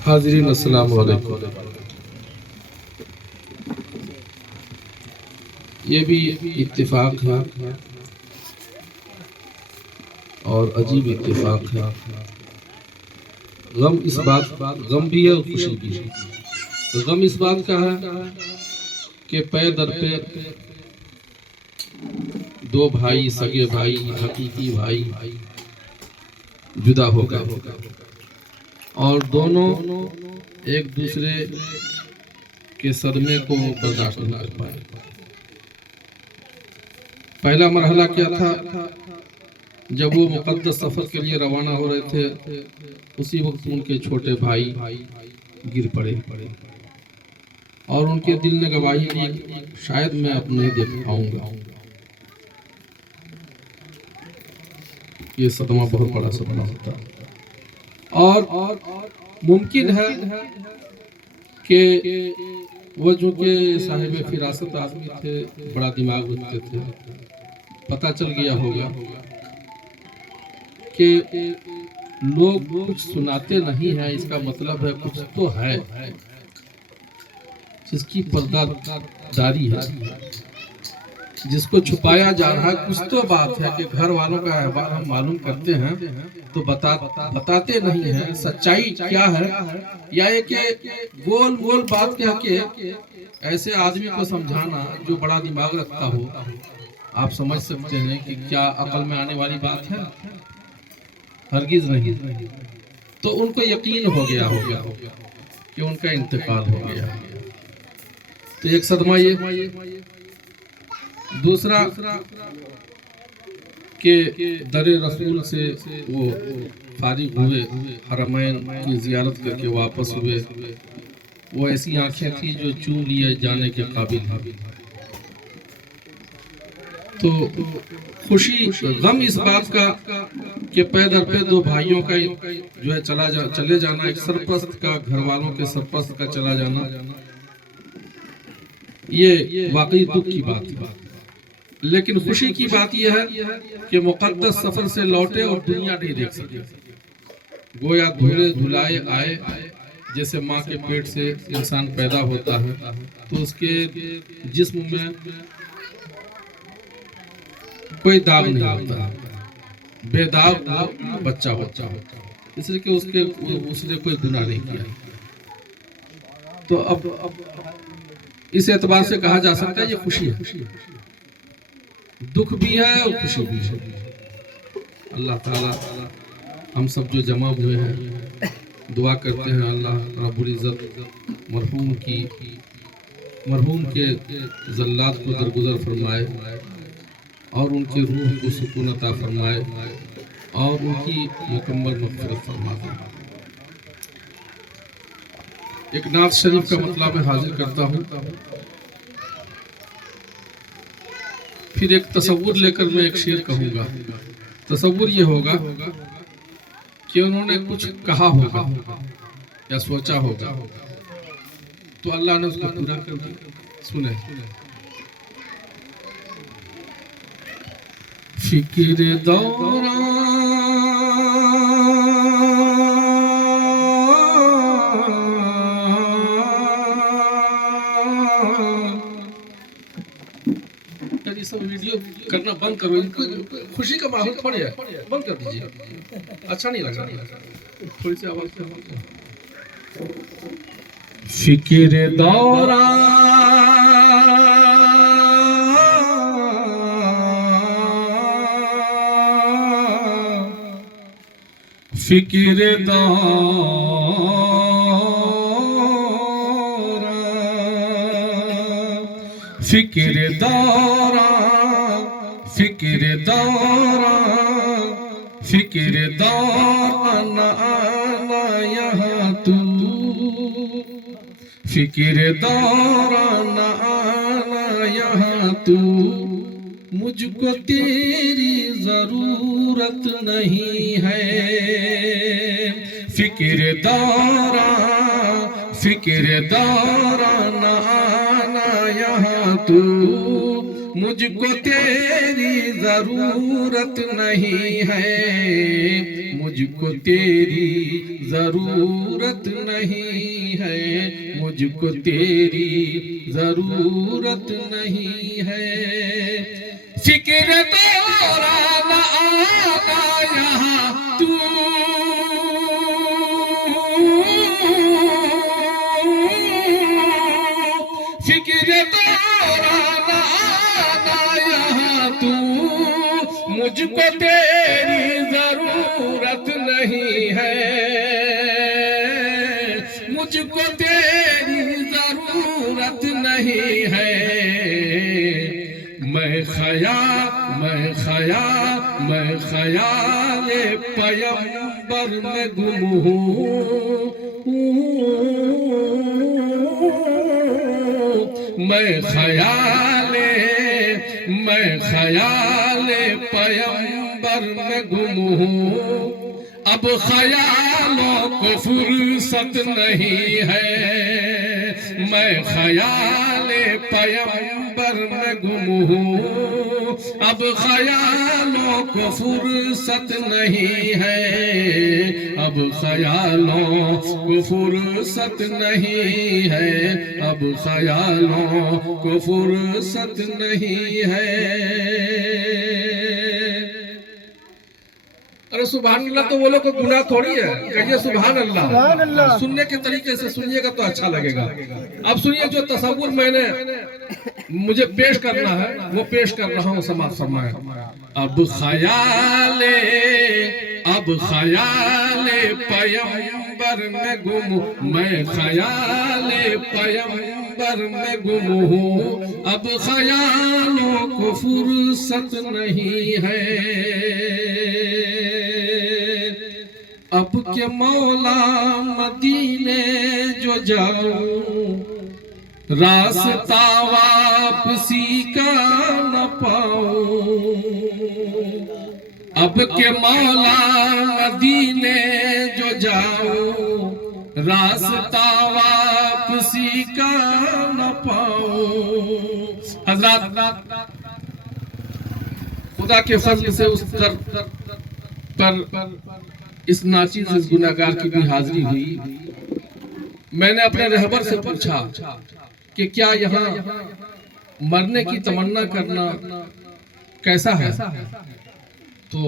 हाज़रीन अस्सलाम वालेकुम। ये भी इत्तेफाक है और अजीब इत्तेफाक है। गम भी है और खुशी भी है। तो गम इस बात का है कि पे दर पे दो भाई, सगे भाई, हकीकी भाई जुदा हो गए और दोनों एक दूसरे के सदमे को बर्दाश्त नहीं कर पाए। पहला मरहला क्या था, जब वो मुक़द्दस सफ़र के लिए रवाना हो रहे थे, उसी वक्त उनके छोटे भाई गिर पड़े और उनके दिल ने गवाही दी, शायद मैं अब नहीं देख पाऊंगा। ये सदमा बहुत बड़ा सदमा होता है और मुमकिन है कि वो जो कि साहिब फिरासत आदमी थे, बड़ा दिमाग रखते थे, पता चल गया होगा कि लोग कुछ सुनाते नहीं है, इसका मतलब है कुछ तो है जिसकी पर्दादारी है, जिसको छुपाया जा रहा है। कुछ तो बात है कि घर वालों का अहवाल हम मालूम करते हैं तो बताते नहीं है। सच्चाई क्या है, या एक गोल गोल बात कह के ऐसे आदमी को समझाना जो बड़ा दिमाग रखता हो, आप समझ सकते हैं कि क्या अकल में आने वाली बात है? हरगिज नहीं। तो उनको यकीन हो गया होगा कि उनका इंतकाल हो गया। तो एक सदमा ये, दूसरा कि दरे रसूल से वो फारिग हुए, हरमैन की जियारत करके वापस हुए। वो ऐसी आंखें थी जो चूम लिए जाने के काबिल हैं। तो खुशी गम इस बात का कि पैदर पे दो भाइयों का जो है चले जाना, एक सरपस्त का, घर वालों के सरपस्त का चला जाना, ये वाकई दुख की बात है। लेकिन खुशी की बात यह है कि मुक़द्दस सफर से लौटे और दुनिया नहीं देख सके। गोया धुले धुलाए आए, जैसे माँ के पेट से इंसान पैदा होता है तो उसके जिस्म में कोई दाग नहीं होता, बेदाग बच्चा होता है, इसलिए कि उसने कोई गुनाह नहीं किया। तो अब इस एतबार से कहा जा सकता है ये खुशी है। दुख भी है और खुशी भी है। अल्लाह ताला हम सब जो जमा हुए हैं, दुआ करते हैं अल्लाह रब्बुल इज़्ज़त मरहूम के ज़ल्लात को दरगुजर फरमाए और उनके रूह को सुकून अता फरमाए और उनकी मुकम्मल मग़फ़िरत फरमा दे। एक नात शरीफ का मतलब मैं हाजिर करता हूँ, फिर एक तसव्वुर लेकर मैं एक शेर कहूँगा। तसव्वुर ये होगा कि उन्होंने कुछ कहा होगा या सोचा होगा तो अल्लाह ने उसको पूरा कर दिया। सुने, फिक्र दौरान ये सब वीडियो करना बंद करो, इनको खुशी का माहौल थोड़े है, बंद कर दीजिए, अच्छा नहीं लग रहा। थोड़ी सी आवाज फिक्र दौरान फिक्र दौरान फिक्र दौरान फिक्र दौरान फिक्र दौरान आना यहाँ तू, फिक्र दौरान आना यहाँ तू, मुझको तेरी जरूरत नहीं है। फिक्र दौरान आना यहाँ तू, मुझको तेरी जरूरत नहीं है, मुझको तेरी जरूरत नहीं है, मुझको तेरी जरूरत नहीं है। फिक्र तोरा न आना यहाँ तू, फिक्र तोरा न आना यहाँ तू, मुझको तेरी जरूरत नहीं है, मुझको तेरी जरूरत नहीं है। मैं ख़याल पैगंबर में गुम हूँ, मैं ख़याल पैगंबर में गुम हूँ। अब ख़यालों को फुर्सत नहीं है, मैं ख़याल पैगंबर में गुम हूँ। अब ख़यालों को फुर्सत नहीं है, अब ख़यालों को फुर्सत नहीं है, अब ख़यालों को फुर्सत नहीं है। अरे सुभान अल्लाह तो बोलो कोई गुनाह थोड़ी है, कहिए सुभान अल्लाह। सुनने के तरीके से सुनिएगा तो अच्छा लगेगा। अब सुनिए जो तसव्वुर मैंने मुझे पेश करना है वो पेश कर रहा हूँ, समाज फरमाए। अब ख़याल पैगंबर में गुम, मैं ख़याल पैगंबर में गुम हूँ। अब ख़यालों को फुर्सत नहीं है, अब के मौला मदीने जो जाऊं, रास्ता वापसी का न पाऊं। अब के मौला मदीने जो जाऊं, रास्ता वापसी का न पाऊं। हज़रत खुदा के फजल से उस दर पर इस नाचीज इस गुनाहगार की भी हाजिरी हुई। मैंने अपने रहबर से पूछा कि क्या यहाँ मरने की तमन्ना करना कैसा है, तो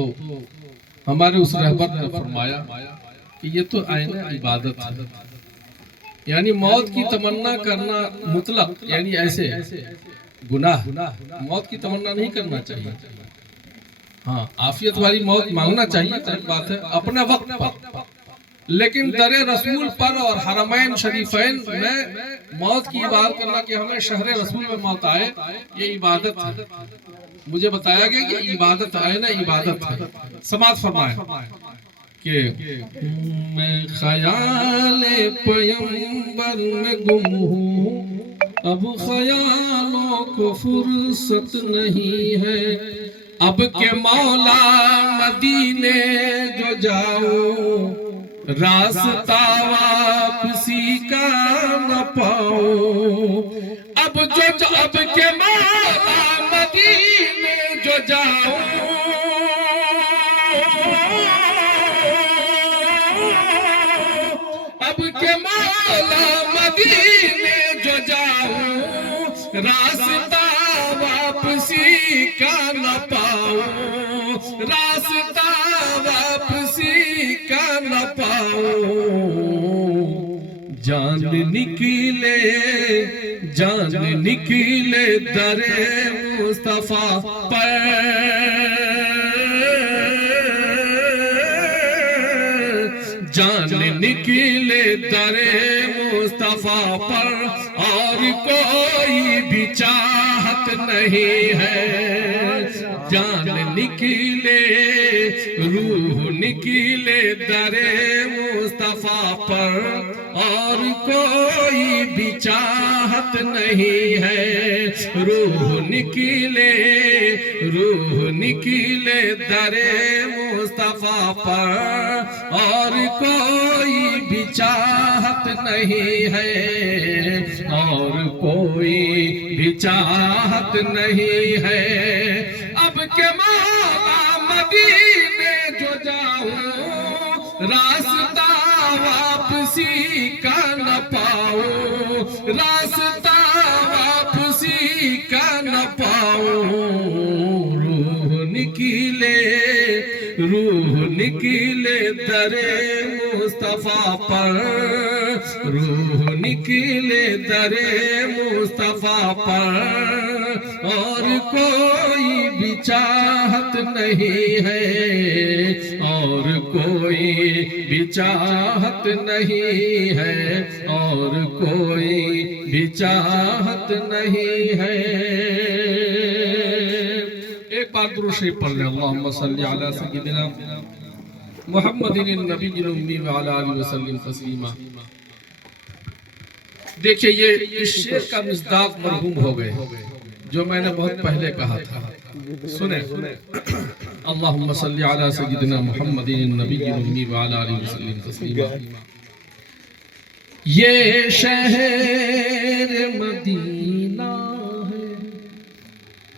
हमारे उस रहबर ने फरमाया कि ये तो आईना इबादत है, यानी मौत की तमन्ना करना मुतलक यानी ऐसे गुनाह, मौत की तमन्ना नहीं करना चाहिए। हाँ, आफियत वाली मौत मांगना चाहिए, तय बात है अपने वक्त पर, लेकिन दरे रसूल पर और हरमैन शरीफैन में मौत की इबादत करना कि हमें शहरे रसूल में मौत आए, ये इबादत है। मुझे बताया गया कि इबादत है ना, इबादत है। समाज फरमाए कि मैं ख़याल पैगंबर में गुम हूँ, अब ख़यालों को फुर्सत नहीं है। अब के मौला मदीने जो जाऊं, रास्ता वापसी का न पाऊं। अब के मौला मदीने जो जाऊं, अब के मौला मदीने जो जाऊं, रास्ता वापसी का न पाऊं, रास्ता वापसी का न पाऊं। जान निकले दरे मुस्तफा पर, जान निकले दरे मुस्तफा पर, और कोई भी चाहत नहीं है। जान निकले रूह निकले दरे मुस्तफा पर, और कोई भी चाहत चाहत नहीं है। रूह निकले दरे मुस्तफा पर, और कोई भी चाहत नहीं है, और कोई भी चाहत नहीं है। अब के मौला मदीने जो जाऊं, रास्ता वापसी का न पाऊं, रास्ता वापसी का न पाऊं। रूह निकले दरे मुस्तफा पर, रूह निकले दरे मुस्तफा पर, और कोई भी चाहत नहीं है, और कोई भी चाहत नहीं है, और कोई भी चाहत नहीं है। एक बार दुरूद शरीफ पढ़ लें। अल्लाहुम्मा सल्ली अला सय्यिदिना मुहम्मदिन नबीय्यिल उम्मी व अला आलिहि वसल्लम तस्लीमा। देखिए ये इस शेर का मिस्दाक मरहूम हो गए, जो मैंने बहुत पहले कहा था। सुने अल्लाहुम्मा सल्ली अला सय्यिदिना मुहम्मदिन नबीय्यिल उम्मी व अला आलिहि वसल्लम तस्लीमा। ये शहर मदीना है,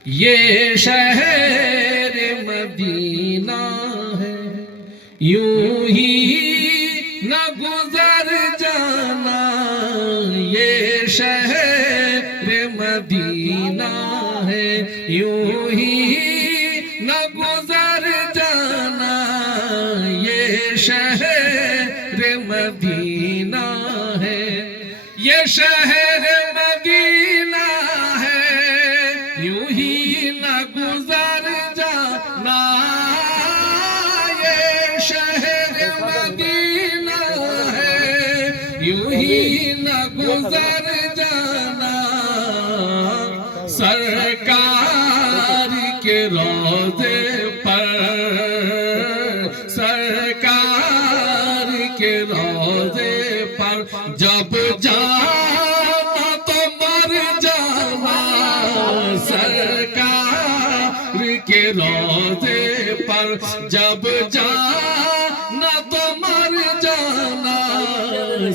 ये शहर मदीना है, यूं ही न गुजर जाना। ये शहर मदीना है, यूं ही न गुजर जाना। ये शहर मदीना है, ये शहर मदीना है, यूं ही न गुजर जाना। ये शहर मदीना है, यूं ही न गुजर जाना। सरकार के रोज़े पर, सरकार के रोज़े पर जब जाना तो मर जाना। सरकार के रोज़े पर जब जाना तो मर जाना।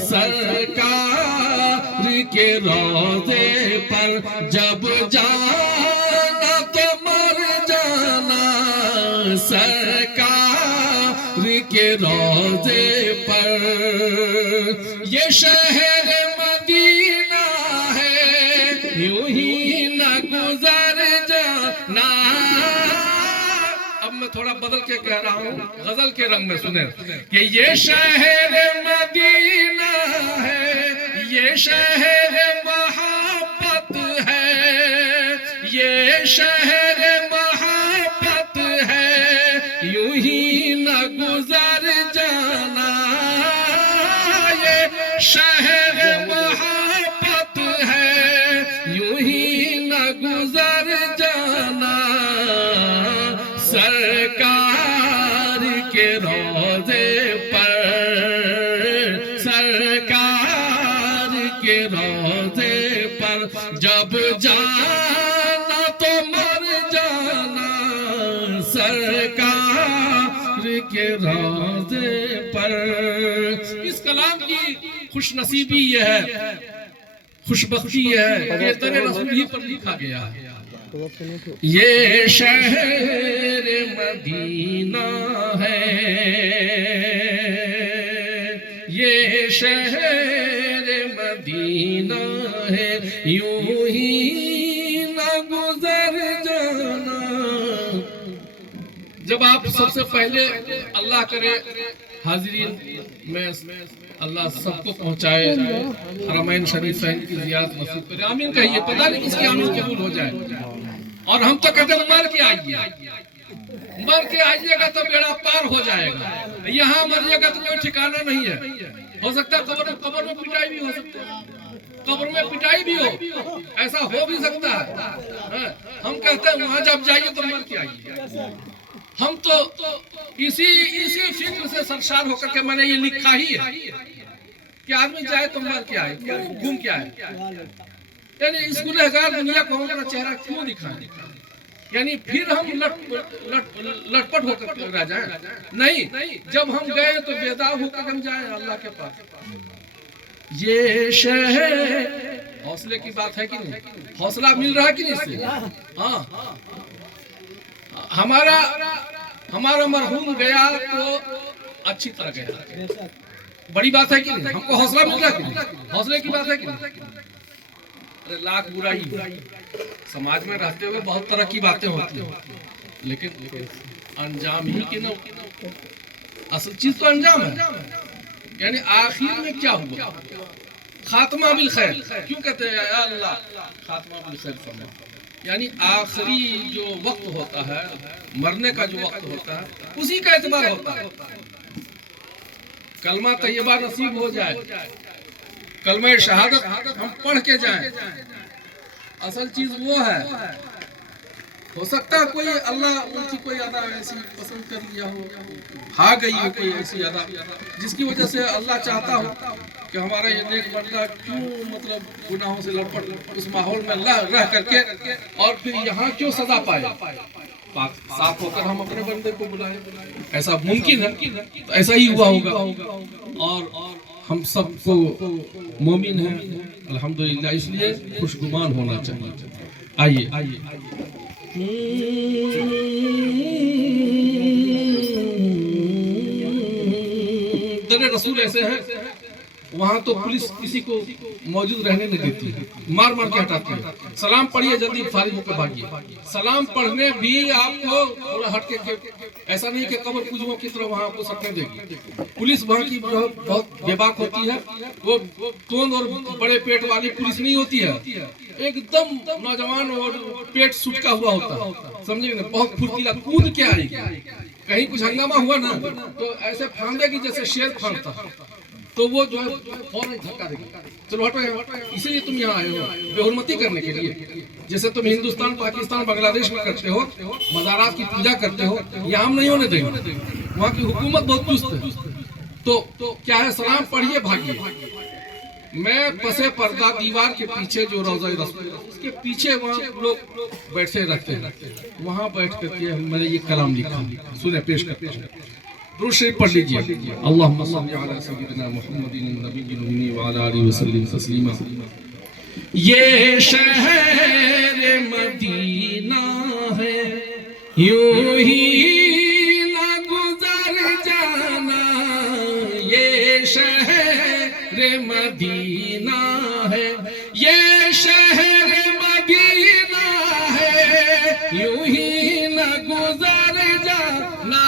सरकार के रोज़े पर जब जाना तो मर जाना। सरकार के रोज़े पर ये शहर मदीना है, यूं ही न गुजर जाना। अब मैं थोड़ा बदल के कह रहा हूँ, गजल के रंग में सुने कि ये शहर मदीना है, ये शहर मोहब्बत है, ये शहर मोहब्बत है, यूं ही न गुजर जाना। ये शहर मोहब्बत है, यूं ही न गुजर जाना। सरकार के रोज़े पर, सरकार के रोज़े पर जब जाना तो मर जाना। सरकार के रोज़े पर। इस कलाम की खुशनसीबी यह है, खुशबख्ती है कि तेरे रसूल ही पर लिखा गया है। ये शहर मदीना है, ये शहर मदीना है, यूं ही न गुजर जाना। जब आप सबसे पहले अल्लाह करे हाजिरीन में अल्लाह सबको पहुंचाए, हरमैन शरीफैन की ज़ियारत नसीब करे। आमीन कहिए, पता नहीं किसकी आमीन कबूल हो जाए। और हम तो कहते हैं मर के आइए, मर के आइएगा तो बेड़ा पार हो जाएगा। यहाँ मरिएगा तो कोई ठिकाना नहीं है। हो सकता है कब्र में पिटाई भी हो सकती है, कब्र में पिटाई भी हो, ऐसा हो भी सकता है। हम कहते हैं वहां जब जाइए तो मर के आइए। हम तो इसी फिक्र से सरशार होकर के मैंने ये लिखा ही है कि आदमी जाए तो मर के आए, घूम के आए। यानी इस गुनहगार दुनिया को हम अपना चेहरा क्यों दिखाएं? यानी फिर हम लटपट होकर रह जाएं? नहीं, जब हम गए तो बेदाग होकर हम जाए अल्लाह के पास। ये शहर, हौसले की बात है कि नहीं? हौसला मिल रहा है कि नहीं इससे? हाँ, हमारा मरहूम गया तो अच्छी तरह गया, बड़ी बात है कि नहीं? हमको हौसला मिल रहा है कि नहीं? हौसले की बात है कि नहीं? अरे लाख बुराई, समाज में रहते हुए बहुत तरह की बातें होती हैं, लेकिन अंजाम ही की ना, असल चीज तो अंजाम है। यानी आखिर में क्या हुआ? खात्मा बिल खैर। क्यों कहते हैं या अल्लाह खात्मा बिल खैर फरमा? यानी आखिरी जो वक्त होता है, मरने का जो वक्त होता है, उसी का एतबार होता है। कलमा तैयबा नसीब हो जाए, कलमा शहादत हम पढ़ के जाएं, असल चीज वो है। हो सकता है कोई अल्लाह उनकी कोई अदा ऐसी पसंद कर लिया हो, आ गई हो कोई ऐसी अदा जिसकी वजह से अल्लाह चाहता हो कि हमारा ये नेक बंदा क्यों मतलब गुनाहों से लड़पट उस माहौल में अल्लाह रह करके और फिर यहाँ क्यों सजा पाए। साफ होकर हम अपने बंदे को बुलाएं, ऐसा मुमकिन है, तो ऐसा ही हुआ होगा। और हम सबको मोमिन हैं अल्हम्दुलिल्लाह, इसलिए खुशगुमान होना चाहिए। आइए दर रसूल ऐसे हैं, वहाँ तो पुलिस किसी को मौजूद रहने नहीं देती, मार मार के हटाती है। सलाम पढ़िए, जल्दी फारिग होकर भागिए। सलाम पढ़ने भी आपको थोड़ा हट के, ऐसा नहीं कि कब्र पूजों की तरह वहाँ आपको सकने देगी। पुलिस वहाँ की बहुत बेबाक होती है, वो तोंद और बड़े पेट वाली पुलिस नहीं होती है, एकदम नौजवान और पेट सुटका हुआ होता है, समझे ना? बहुत फुर्तीला, कूद के आएगी। कहीं कुछ हंगामा हुआ ना तो ऐसे फांदेगी जैसे शेर फांदता, तो वो जो है फौरन धक्का देगी, चलो हटो यहाँ। इसीलिए तुम यहाँ आए हो बेहुरमती करने के लिए, जैसे तुम हिंदुस्तान, पाकिस्तान, बांग्लादेश में करते हो, मज़ारात की पूजा करते हो, यहाँ हम नहीं होने देंगे। वहाँ की हुकूमत बहुत चुस्त है। तो क्या है, सलाम पढ़िए भागिए। मैं पसे पर्दा दीवार के पीछे जो रोज़ा रसूल उसके पीछे वहाँ लोग बैठे रहते हैं, वहाँ बैठ करके मैंने ये कलाम लिखा, सुने पेश करते हैं। दुरूद शरीफ पढ़ लीजिए। अल्लाहुम्मा सल्ली अला सय्यिदिना मुहम्मदिन नबिय्यिल उम्मी व अला आलिहि वसल्लम तस्लीमा। ये शहर मदीना है, यूं ही ना गुजर जाना। ये शहर मदीना है, ये शहर मदीना है, यूं ही ना गुजर जाना।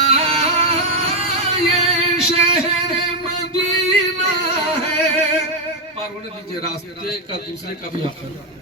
ये शहर मदीना है। पार होने दीजिए, रास्ते का दूसरे का भी हक है।